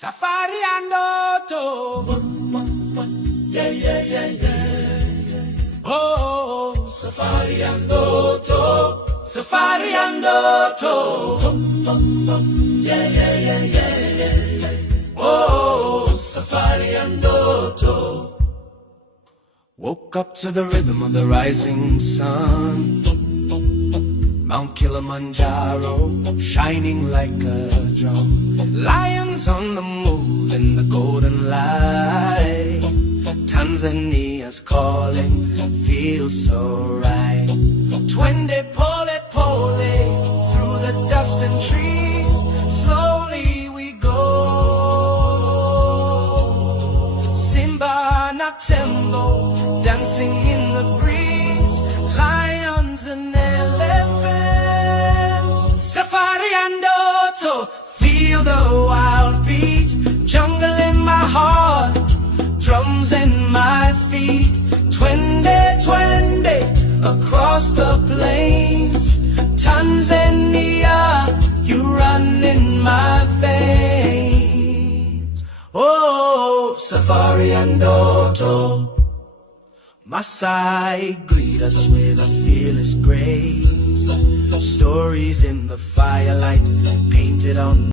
Safari and Auto. Yeah, yeah, yeah, yeah. Oh, Safari and Auto. Safari and Auto. Yeah, yeah, yeah, yeah, yeah. Oh, Safari and Auto. Woke up to the rhythm of the rising sun. Mount Kilimanjaro, shining like a drum. Lions on the move in the golden light. Tanzania's calling, feels so right. Twende pole pole, through the dust and trees, slowly we go. Simba na Tembo, dancing in the breeze. Lions and elephants, Safari and Auto, feel the wild beat. Jungle in my heart, drums in my feet. Twende, twende, across the plains. Tanzania, you run in my veins. Oh, Safari and Auto. Masai greet us with a fearless grace. Stories in the firelight, painted on